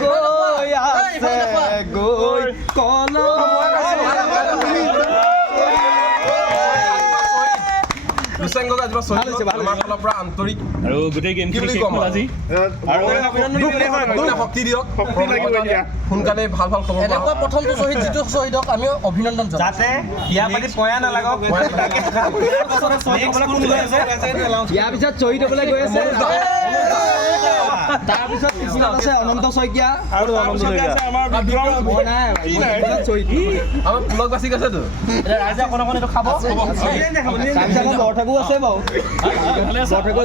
গৈ আছে গৈ কল আন্তৰিক আৰু গোটেই গেম আজি শক্তি দিয়ক সোনকালে ভাল ভাল খবৰ এনেকুৱা প্ৰথমটো শ্বহীদ যিটো শ্বহীদক আমি অভিনন্দন জনাওঁ যাতে বিয়া পাতি পয়া নালাগক ইয়াৰ পিছত শ্বহীদ হ'বলৈ গৈ আছে তাৰপিছত পিছত আছে অনন্ত শইকীয়া আৰু আমাৰ পুলক বাচি গৈছেতো ৰাইজে অকণ অকণ এইটো খাব তাৰপিছত বৰঠাকো আছে বাৰু বৰঠাকো